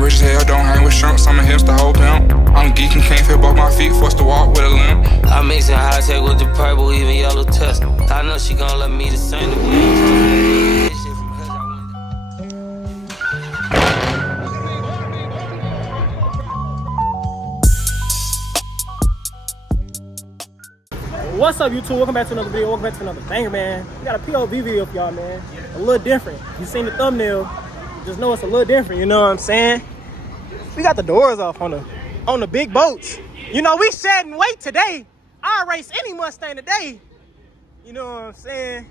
I'm rich as hell, don't hang with shrimps, I'm a hipster whole pimp. I'm geeking, can't fit both my feet, forced to walk with a limp. I'm mixing high tech with the purple, even yellow test. I know she gon' let me to sing the What's up, YouTube? Welcome back to another video. Welcome back to another banger, man. We got a POV video for y'all, man. A little different. You seen the thumbnail, just know it's a little different. You know what I'm saying? We got the doors off on the big boats. You know, we shedding weight today. I'll race any Mustang today. You know what I'm saying?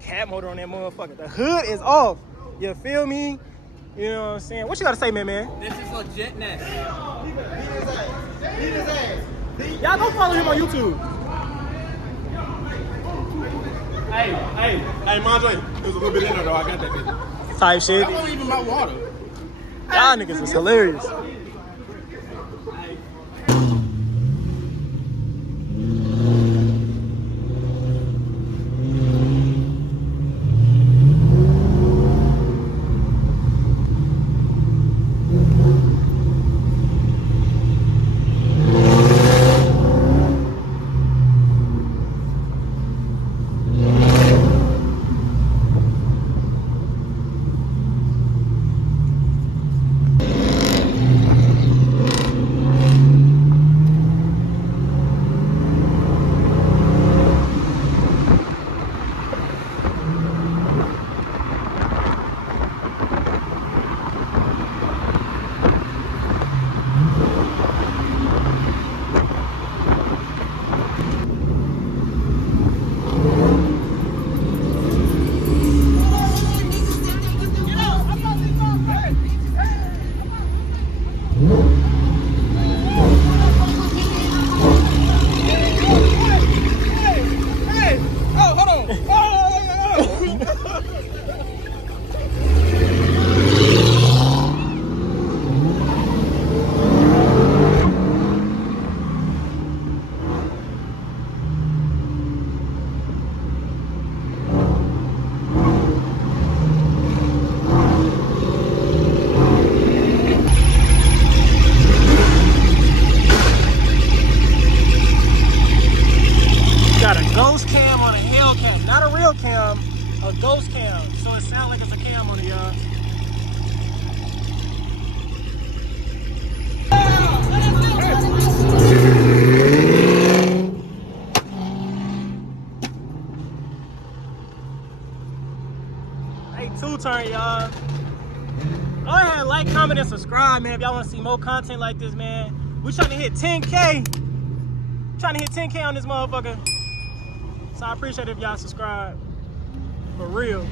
Cat motor on that motherfucker. The hood is off. You feel me? You know what I'm saying? What you gotta say, man? This is legit next. Y'all go follow him on YouTube. Hey, Mondre, there's a little bit in there though. I got that bitch. Type shit. That wasn't even my water. Y'all niggas is hilarious. Got a ghost cam on a Hellcat, not a real cam, a ghost cam. So it sounds like it's a cam on it, y'all. Hey, two-turn, y'all. Go ahead, like, comment, and subscribe, man, if y'all want to see more content like this, man. We trying to hit 10K. Trying to hit 10K on this motherfucker. So I appreciate it if y'all subscribe. For real.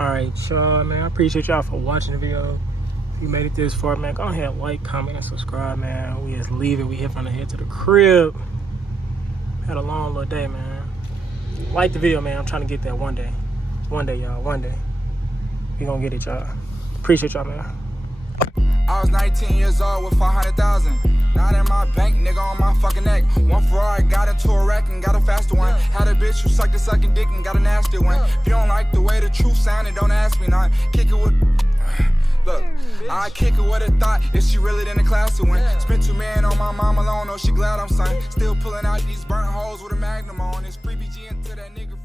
Alright, y'all, man. I appreciate y'all for watching the video. If you made it this far, man, go ahead, like, comment, and subscribe, man. We just leave it. We hit from the head to the crib. Had a long little day, man. Like the video, man. I'm trying to get that one day. One day, y'all. One day. We gonna get it, y'all. Appreciate y'all, man. I was 19 years old with 500,000. Not in my bank, nigga on my fucking neck. One Ferrari, got into a wreck and got a faster one. Had a bitch who sucked a sucking dick and got a nasty one. If you don't like the way the truth sounded, don't ask me not. Kick it with... Look, I kick it with a thought. If she really than a classy one. Spent $2 million on my mom alone, oh she glad I'm son. Still pulling out these burnt holes with a magnum on. It's free BG into that nigga.